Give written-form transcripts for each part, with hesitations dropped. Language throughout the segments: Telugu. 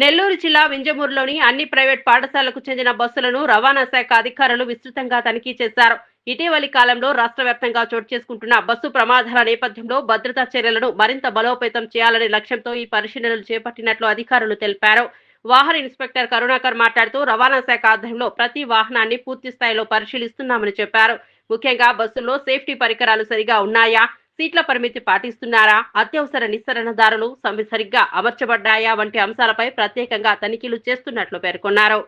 నెల్లూరు జిల్లా వింజమూరులోని అన్ని ప్రైవేట్ పాఠశాలకు చెందిన బస్సులను రవాణా శాఖ అధికారులు విస్తృతంగా తనిఖీ చేశారు. ఇటీవలి కాలంలో రాష్ట్ర వ్యాప్తంగా చోటు చేసుకుంటున్న బస్సు ప్రమాదాల నేపథ్యంలో భద్రతా చర్యలను మరింత బలోపేతం చేయాలనే లక్ష్యంతో ఈ పరిశీలనలు చేపట్టినట్లు అధికారులు తెలిపారు. వాహన ఇన్స్పెక్టర్ కరుణాకర్ మాట్లాడుతూ రవాణా శాఖ ఆధ్వర్యంలో ప్రతి వాహనాన్ని పూర్తి స్థాయిలో పరిశీలిస్తున్నామని చెప్పారు. ముఖ్యంగా బస్సుల్లో సేఫ్టీ పరికరాలు సరిగా ఉన్నాయా, సీట్ల పరిమితి పాటిస్తున్నారా, అత్యవసర నిస్సరణదారులు సరిగ్గా అమర్చబడ్డాయా వంటి అంశాలపై ప్రత్యేకంగా తనిఖీలు చేస్తున్నట్లు పేర్కొన్నారు.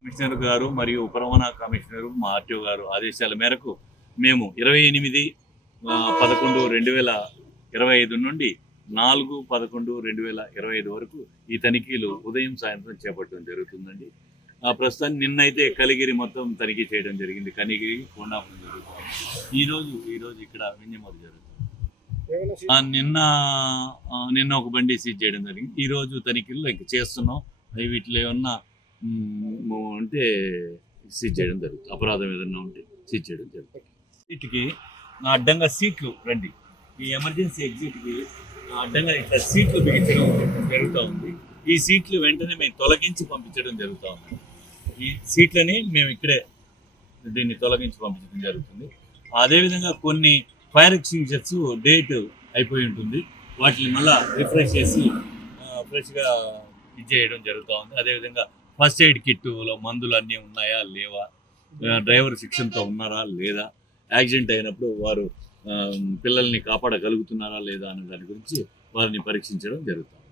కమిషనర్ గారు మరియు ఉప రవాణా కమిషనర్ మా ఆర్టీఓ గారు ఆదేశాల మేరకు మేము 28/11/2025 నుండి 4/11/2025 వరకు ఈ తనిఖీలు ఉదయం సాయంత్రం చేపట్టడం జరుగుతుందండి. ప్రస్తుతానికి నిన్నైతే కలిగిరి మొత్తం తనిఖీ చేయడం జరిగింది. కనిగిరి కొండాపురం జరుగుతుంది. ఈరోజు ఇక్కడ వింజమూరు జరుగుతుంది. నిన్న ఒక బండి సీజ్ చేయడం జరిగింది. ఈరోజు తనిఖీలు ఇంకా చేస్తున్నాం. వీటిలో ఏమన్నా అంటే సీజ్ చేయడం జరుగుతుంది. అపరాధం ఏదన్నా ఉంటే సీజ్ చేయడం జరుగుతుంది. వీటికి అడ్డంగా సీట్లు రండి, ఈ ఎమర్జెన్సీ ఎగ్జిట్కి అడ్డంగా ఇట్లా సీట్లు బిగించడం జరుగుతూ ఉంది. ఈ సీట్లు వెంటనే మేము తొలగించి పంపించడం జరుగుతూ ఉంది. ఈ సీట్లని మేము ఇక్కడే దీన్ని తొలగించి పంపించడం జరుగుతుంది. అదేవిధంగా కొన్ని ఫైర్ ఎక్స్టింగ్విషర్స్ డేట్ అయిపోయి ఉంటుంది, వాటిని మళ్ళీ రిఫ్రెష్ చేసి ఫ్రెష్గా ఇచ్చేయడం జరుగుతూ ఉంది. అదేవిధంగా ఫస్ట్ ఎయిడ్ కిట్లో మందులు అన్నీ ఉన్నాయా లేవా, డ్రైవర్ శిక్షణతో ఉన్నారా లేదా, యాక్సిడెంట్ అయినప్పుడు వారు పిల్లల్ని కాపాడగలుగుతున్నారా లేదా అనే దాని గురించి వారిని పరీక్షించడం జరుగుతుంది.